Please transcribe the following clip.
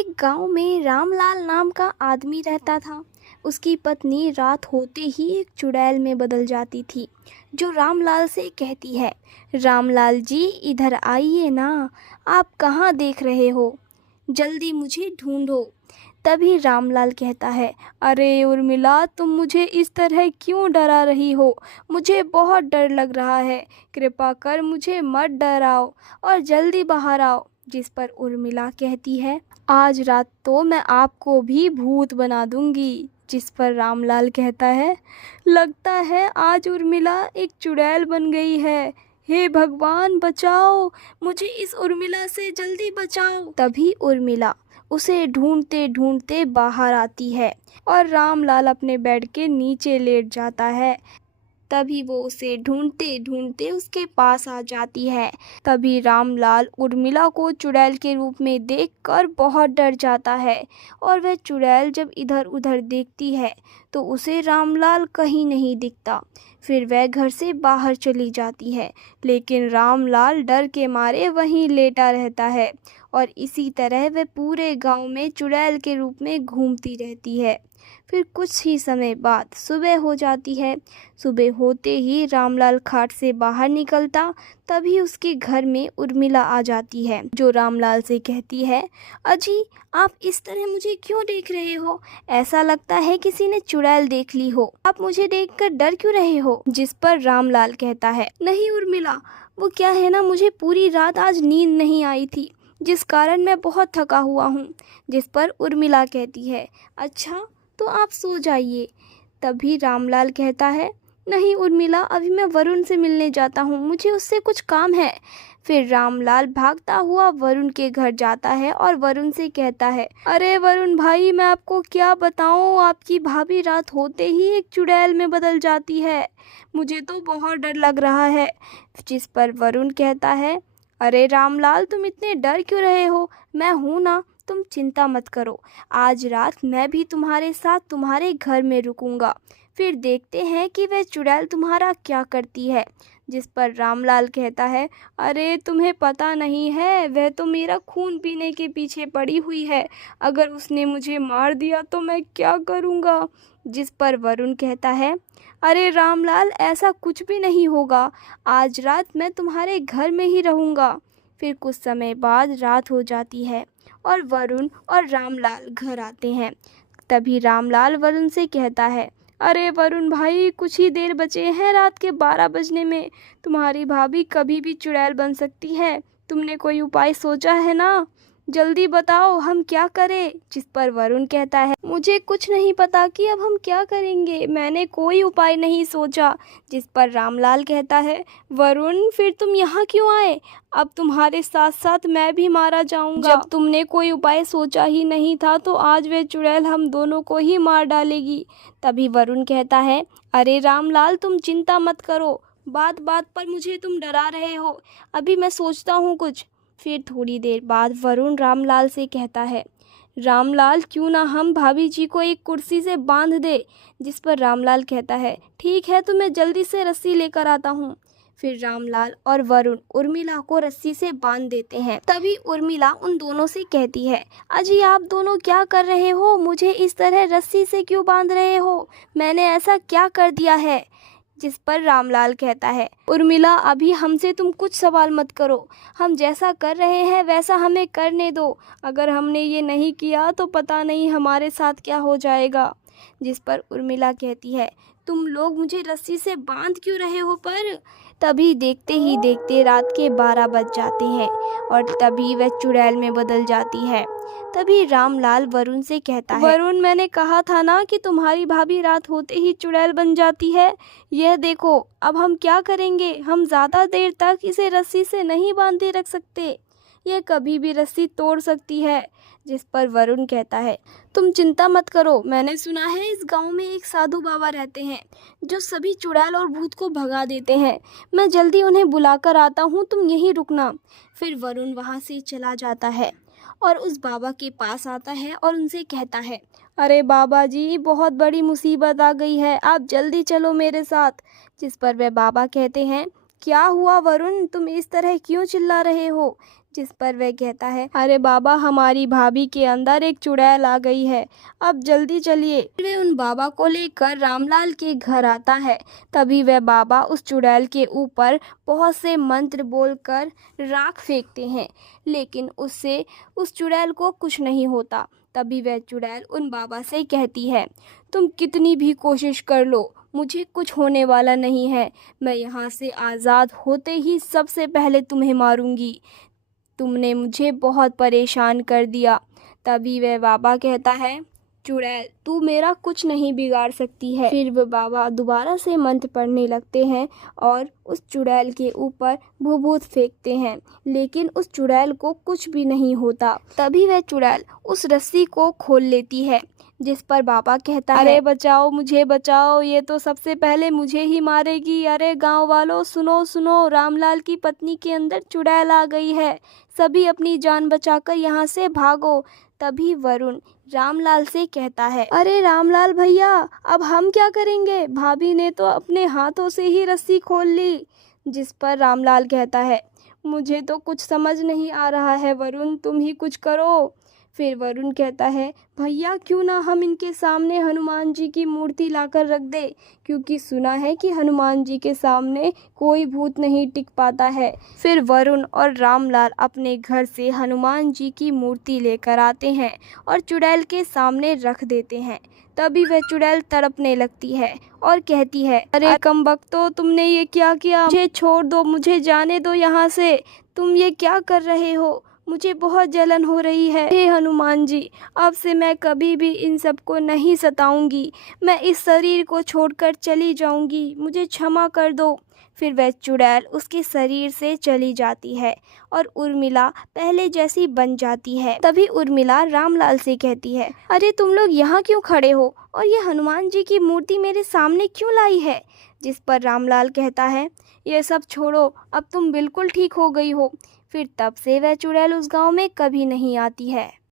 एक गांव में रामलाल नाम का आदमी रहता था। उसकी पत्नी रात होते ही एक चुड़ैल में बदल जाती थी, जो रामलाल से कहती है, रामलाल जी इधर आइए ना, आप कहाँ देख रहे हो, जल्दी मुझे ढूंढो। तभी रामलाल कहता है, अरे उर्मिला, तुम मुझे इस तरह क्यों डरा रही हो, मुझे बहुत डर लग रहा है, कृपा कर मुझे मत डराओ और जल्दी बाहर आओ। जिस पर उर्मिला कहती है, आज रात तो मैं आपको भी भूत बना दूंगी। जिस पर रामलाल कहता है, लगता है आज उर्मिला एक चुड़ैल बन गई है, हे भगवान बचाओ, मुझे इस उर्मिला से जल्दी बचाओ। तभी उर्मिला उसे ढूंढते ढूंढते बाहर आती है और रामलाल अपने बेड के नीचे लेट जाता है। तभी वो उसे ढूंढते ढूंढते उसके पास आ जाती है। तभी रामलाल उर्मिला को चुड़ैल के रूप में देखकर बहुत डर जाता है और वह चुड़ैल जब इधर उधर देखती है तो उसे रामलाल कहीं नहीं दिखता। फिर वह घर से बाहर चली जाती है, लेकिन रामलाल डर के मारे वहीं लेटा रहता है और इसी तरह वह पूरे गांव में चुड़ैल के रूप में घूमती रहती है। फिर कुछ ही समय बाद सुबह हो जाती है। सुबह होते ही रामलाल खाट से बाहर निकलता, तभी उसके घर में उर्मिला आ जाती है, जो रामलाल से कहती है, अजी आप इस तरह मुझे क्यों देख रहे हो, ऐसा लगता है किसी ने चुड़ैल देख ली हो, आप मुझे देखकर डर क्यों रहे हो। जिस पर रामलाल कहता है, नहीं उर्मिला, वो क्या है ना, मुझे पूरी रात आज नींद नहीं आई थी, जिस कारण मैं बहुत थका हुआ हूँ। जिस पर उर्मिला कहती है, अच्छा तो आप सो जाइए। तभी रामलाल कहता है, नहीं उर्मिला, अभी मैं वरुण से मिलने जाता हूँ, मुझे उससे कुछ काम है। फिर रामलाल भागता हुआ वरुण के घर जाता है और वरुण से कहता है, अरे वरुण भाई, मैं आपको क्या बताऊँ, आपकी भाभी रात होते ही एक चुड़ैल में बदल जाती है, मुझे तो बहुत डर लग रहा है। जिस पर वरुण कहता है, अरे रामलाल, तुम इतने डर क्यों रहे हो, मैं हूँ ना, तुम चिंता मत करो, आज रात मैं भी तुम्हारे साथ तुम्हारे घर में रुकूंगा, फिर देखते हैं कि वह चुड़ैल तुम्हारा क्या करती है। जिस पर रामलाल कहता है, अरे तुम्हें पता नहीं है, वह तो मेरा खून पीने के पीछे पड़ी हुई है, अगर उसने मुझे मार दिया तो मैं क्या करूँगा। जिस पर वरुण कहता है, अरे रामलाल, ऐसा कुछ भी नहीं होगा, आज रात मैं तुम्हारे घर में ही रहूँगा। फिर कुछ समय बाद रात हो जाती है और वरुण और रामलाल घर आते हैं। तभी रामलाल वरुण से कहता है, अरे वरुण भाई, कुछ ही देर बचे हैं रात के 12 बजने में, तुम्हारी भाभी कभी भी चुड़ैल बन सकती है, तुमने कोई उपाय सोचा है ना, जल्दी बताओ हम क्या करें। जिस पर वरुण कहता है, मुझे कुछ नहीं पता कि अब हम क्या करेंगे, मैंने कोई उपाय नहीं सोचा। जिस पर रामलाल कहता है, वरुण फिर तुम यहाँ क्यों आए, अब तुम्हारे साथ साथ मैं भी मारा जाऊंगा, जब तुमने कोई उपाय सोचा ही नहीं था तो आज वह चुड़ैल हम दोनों को ही मार डालेगी। तभी वरुण कहता है, अरे रामलाल, तुम चिंता मत करो, बात बात पर मुझे तुम डरा रहे हो, अभी मैं सोचता हूँ कुछ। फिर थोड़ी देर बाद वरुण रामलाल से कहता है, रामलाल, क्यों ना हम भाभी जी को एक कुर्सी से बांध दे। जिस पर रामलाल कहता है, ठीक है, तो मैं जल्दी से रस्सी लेकर आता हूँ। फिर रामलाल और वरुण उर्मिला को रस्सी से बांध देते हैं। तभी उर्मिला उन दोनों से कहती है, अजी आप दोनों क्या कर रहे हो, मुझे इस तरह रस्सी से क्यों बांध रहे हो, मैंने ऐसा क्या कर दिया है। जिस पर रामलाल कहता है, उर्मिला, अभी हमसे तुम कुछ सवाल मत करो, हम जैसा कर रहे हैं वैसा हमें करने दो, अगर हमने ये नहीं किया तो पता नहीं हमारे साथ क्या हो जाएगा। जिस पर उर्मिला कहती है, तुम लोग मुझे रस्सी से बांध क्यों रहे हो पर। तभी देखते ही देखते रात के 12 बज जाते हैं और तभी वह चुड़ैल में बदल जाती है। तभी रामलाल वरुण से कहता है, वरुण, मैंने कहा था ना कि तुम्हारी भाभी रात होते ही चुड़ैल बन जाती है, यह देखो, अब हम क्या करेंगे, हम ज़्यादा देर तक इसे रस्सी से नहीं बांधे रख सकते, यह कभी भी रस्सी तोड़ सकती है। जिस पर वरुण कहता है, तुम चिंता मत करो, मैंने सुना है इस गांव में एक साधु बाबा रहते हैं जो सभी चुड़ैल और भूत को भगा देते हैं, मैं जल्दी उन्हें बुलाकर आता हूँ, तुम यहीं रुकना। फिर वरुण वहाँ से चला जाता है और उस बाबा के पास आता है और उनसे कहता है, अरे बाबा जी, बहुत बड़ी मुसीबत आ गई है, आप जल्दी चलो मेरे साथ। जिस पर वे बाबा कहते हैं, क्या हुआ वरुण, तुम इस तरह क्यों चिल्ला रहे हो। जिस पर वह कहता है, अरे बाबा, हमारी भाभी के अंदर एक चुड़ैल आ गई है, अब जल्दी चलिए। वे उन बाबा को लेकर रामलाल के घर आता है। तभी वह बाबा उस चुड़ैल के ऊपर बहुत से मंत्र बोलकर राख फेंकते हैं, लेकिन उससे उस चुड़ैल को कुछ नहीं होता। तभी वह चुड़ैल उन बाबा से कहती है, तुम कितनी भी कोशिश कर लो, मुझे कुछ होने वाला नहीं है। मैं यहाँ से आज़ाद होते ही सबसे पहले तुम्हें मारूंगी। तुमने मुझे बहुत परेशान कर दिया। तभी वह बाबा कहता है, चुड़ैल, तू मेरा कुछ नहीं बिगाड़ सकती है। फिर वह बाबा दोबारा से मंत्र पढ़ने लगते हैं और उस चुड़ैल के ऊपर भभूत फेंकते हैं, लेकिन उस चुड़ैल को कुछ भी नहीं होता। तभी वह चुड़ैल उस रस्सी को खोल लेती है, जिस पर बाबा कहता है, अरे बचाओ, मुझे बचाओ, ये तो सबसे पहले मुझे ही मारेगी। अरे गांव वालों, सुनो सुनो, रामलाल की पत्नी के अंदर चुड़ैल आ गई है, सभी अपनी जान बचाकर यहाँ से भागो। तभी वरुण रामलाल से कहता है, अरे रामलाल भैया, अब हम क्या करेंगे? भाभी ने तो अपने हाथों से ही रस्सी खोल ली। जिस पर रामलाल कहता है, मुझे तो कुछ समझ नहीं आ रहा है वरुण, तुम ही कुछ करो। फिर वरुण कहता है, भैया, क्यों ना हम इनके सामने हनुमान जी की मूर्ति लाकर रख दे, क्योंकि सुना है कि हनुमान जी के सामने कोई भूत नहीं टिक पाता है। फिर वरुण और रामलाल अपने घर से हनुमान जी की मूर्ति लेकर आते हैं और चुड़ैल के सामने रख देते हैं। तभी वह चुड़ैल तड़पने लगती है और कहती है, अरे कमबख्तो, तुमने ये क्या किया? मुझे छोड़ दो, मुझे जाने दो यहाँ से। तुम ये क्या कर रहे हो? मुझे बहुत जलन हो रही है। हे हनुमान जी, अब से मैं कभी भी इन सबको नहीं सताऊंगी। मैं इस शरीर को छोड़कर चली जाऊंगी, मुझे क्षमा कर दो। फिर वह चुड़ैल उसके शरीर से चली जाती है और उर्मिला पहले जैसी बन जाती है। तभी उर्मिला रामलाल से कहती है, अरे तुम लोग यहाँ क्यों खड़े हो और ये हनुमान जी की मूर्ति मेरे सामने क्यों लाई है? जिस पर रामलाल कहता है, ये सब छोड़ो, अब तुम बिल्कुल ठीक हो गई हो। फिर तब से वह चुड़ैल उस गांव में कभी नहीं आती है।